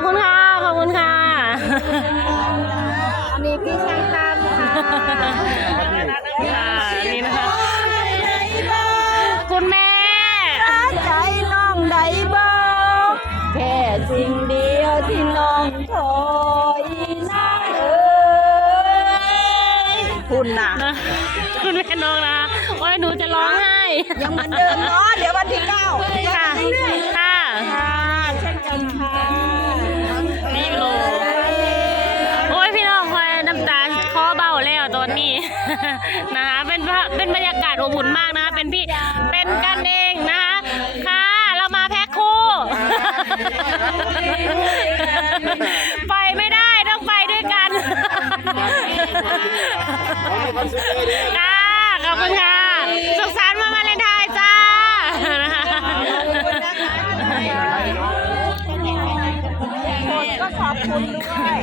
อบคุณค่ะ ขอบคุณค่ะ อันนี้พี่ช่างตามค่ะค่ะนี่นะคะคุณแม่ใจน้องได้บอกแค่สิ่งเดียวที่น้องคอยนะเอ้ยคุณน่ะคุณแม่น้องนะโอ้ยหนูจะร้องไห้ยังเหมือนเดิมเนาะเดี๋ยววันที่เก้าค่ะค่ะค่ะเช่นกันค่ะ นะคะเป็นเป็นบรรยากาศอบอุ่นมากนะคะเป็นพี่เป็นกันเองนะคะค่ะเรามาแพ็คคู่ไปไม่ได้ต้องไปด้วยกันค่ะขอบคุณค่ะสุขสันต์วันวาเลนไทน์จ้าก็ขอบคุณด้วย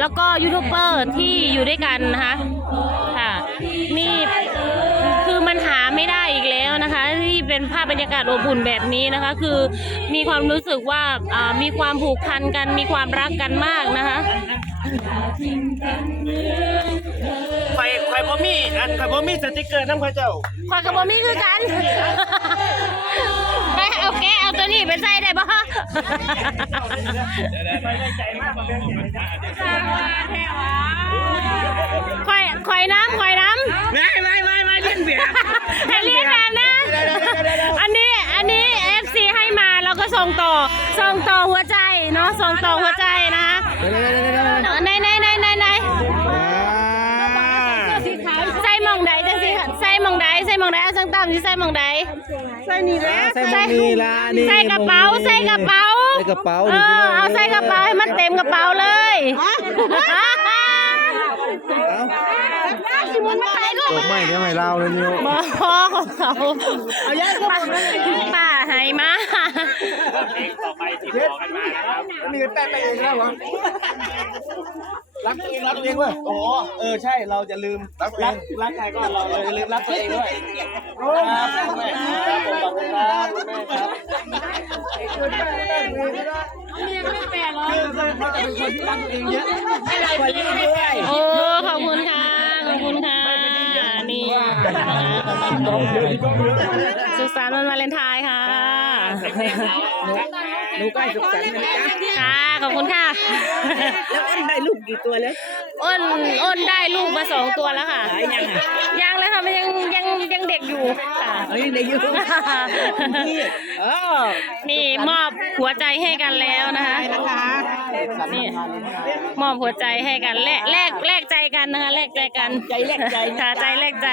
แล้วก็ยูทูบเบอร์ที่อยู่ด้วยกันนะคะค่ะนี่คือมันหาไม่ได้อีกแล้วนะคะ ที่เป็นภาพบรรยากาศอบอุ่นแบบนี้นะคะ คือมีความรู้สึกว่าอ่ามีความผูกพันกัน มีความรักกันมากนะคะไฟไฟบ่มีอันไฟบ่มีสติกเกอร์น้ำข้าเจ้าขอยกับบอมี่คือกัน ตัวนี้ไปใส่ได้ปะข่อยข่อยน้ำข่อยน้ำไม่ไม่ไม่ไม่เล่นเบียร์ให้เรียกแบบนะ อันนี้อันนี้ FC ให้มาเราก็ส่งต่อ ส่งต่อหัวใจเนาะ ส่งต่อหัวใจนะในในในในในใส่หมองใดจังสิใส่หมองใดใส่หมองใดเอาสังตามสิใส่หมองใด ส่นี่แหละใส่มีละนี่ใส่กระเป๋าใส่กระเป๋าใส่กระเป๋าเออเอาใส่กระเป๋าให้มันเต็มกระเป๋าเลยสิมันมาถ่ายรูปดอกไม้เดี๋ยวให้เราเลยนิวบอของเขาเอาเยอะป้าป้าให้มามีแป้งไปเองแล้วเหรอ รักตัวเองรักตัวเองเว้ยอ๋อเออใช่เราจะลืมรักรักรักใครก็เราเราจะลืมรักตัวเองด้วยครับแม่ครับผมขอบคุณครับแม่ครับคือเขาจะเป็นคนที่รักตัวเองเยอะให้เราไปยืนด้วยโอ้ขอบคุณค่ะขอบคุณค่ะนี่สุขสันต์วันวาเลนไทน์ค่ะ หนูใกล้สุขสันต์นะจ๊ะค่ะขอบคุณค่ะ แล้วอ้นได้ลูกกี่ตัวแล้วอ้นอ้นได้ลูกมา ค่ะเฮ้ยได้อยู่นี่เออนี่มอบหัวใจให้กันแล้วนะคะนะคะนี่มอบหัวใจให้กันแลกแลกแลกใจกันนะคะแลกใจกันใจแลกใจค่ะใจแลกใจ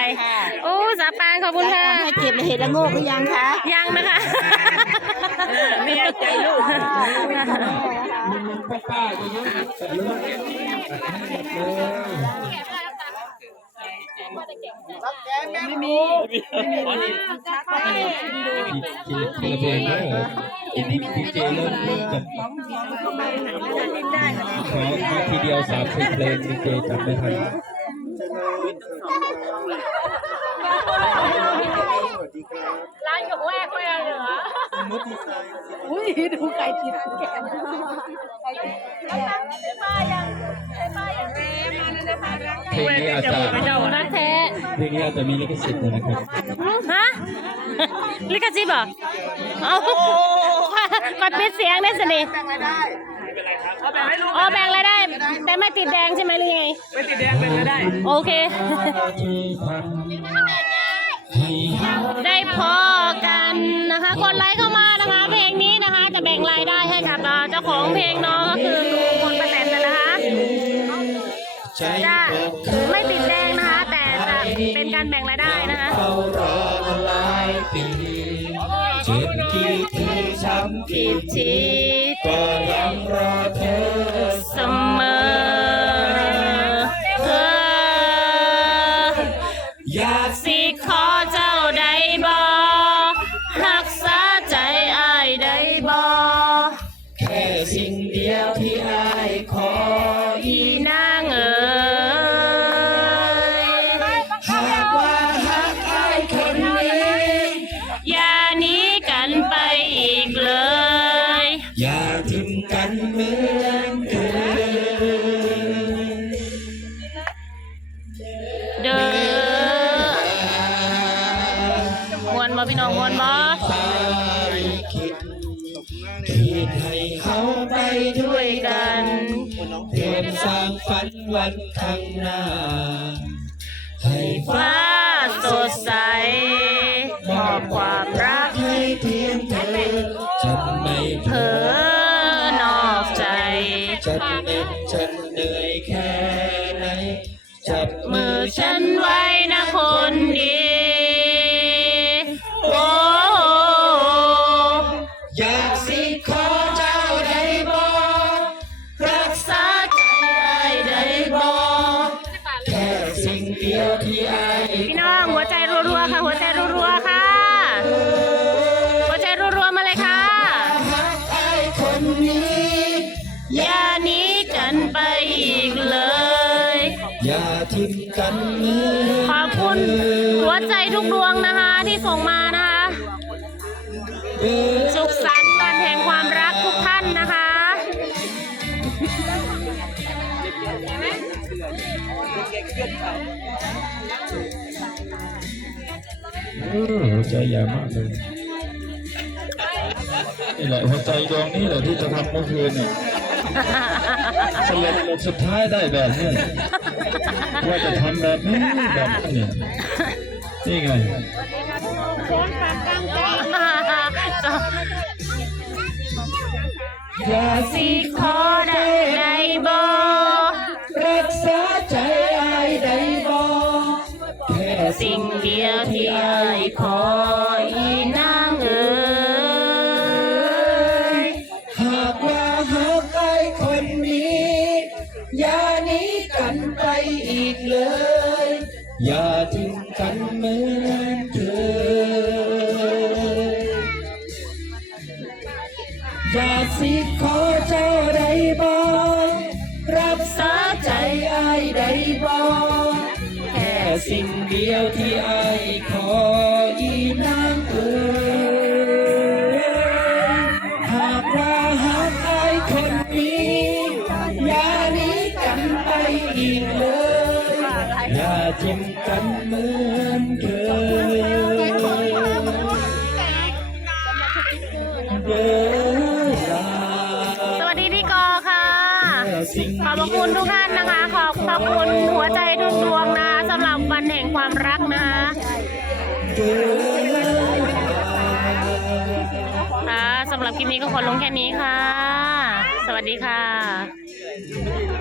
โอ้สาปานขอบคุณค่ะให้เก็บเห็ดละโงกหรือยังคะยังนะคะไม่ให้ใจ ลูกทีเพลงแล้วเหรอทีเจเริ่มเริ่มจะขอขอทีเดียวสามสิบเพลงทีเจจำไม่ทันร้านกับแวกแวกเหรออุ้ยดูไก่ติดแกนเพลงนี้อาจจะรักแท้ เพลงนี้อาจจะมีลิขสิทธิ์นะครับฮะลิขสิทธิ์เหรอเอาปัดปิดเสียงได้สินี่อ๋อแบ่งรายได้ แต่ไม่ติดแดงใช่ไหมหรือยังไง ไม่ติดแดงเป็นก็ได้ โอเค ได้พอกันนะคะกดไลค์เข้ามานะคะ เพลงนี้นะคะ จะแบ่งรายได้ให้กับอ่าเจ้าของเพลงเนาะก็คือ ผิดทีก็ยังรอเธอเสมอ คิดให้เขาไปด้วยกันเพื่อสร้างฝันวันข้างหน้า ให้ฟ้าฟ้าสดใสมอบความรักให้เทียมเธอจะไม่เผลอนอกใจจะเหน็ดจะเหนื่อยแค่ไหนจับมืมืออฉัฉันนไว้นะคนดีโอ้อยากสิ ทุกดวงนะคะที่ส่งมานะคะสุขสันต์วันแห่งความรักทุกท่านนะคะหัวใจใหญ่มากเลยนี่แหละหัวใจดวงนี้แหละที่จะทำเมื่อคืนเนี่ยสรุปสุดท้ายได้แบบนี้ว่าจะทำแบบนี้แบบนี้ นี่ไงอย่าสิขอได้ได้บอรักษาใจอายได้บอกแค่สิ่สิ่งงเดียวที่อายขออีนางเอ๋ยหากว่าหากไอ้คนนี้ อย่าหนีกันไปอีกเลย อย่า สิ่งเดียวที่ไอ้ขออีนางเอ๋ยหากว่าหากไอ้คนนี้อย่าหนีกันไปอีกเลยอย่าทิ้งกันเหมือนเคยเดิน ขอบพระคุณทุกท่านนะคะ ขอบขอบคุณหัวใจทุกดวงนะสำหรับวันแห่งความรักนะคะค่ะสำหรับคลิปนี้ก็ขอลงแค่นี้ค่ะ สวัสดีค่ะ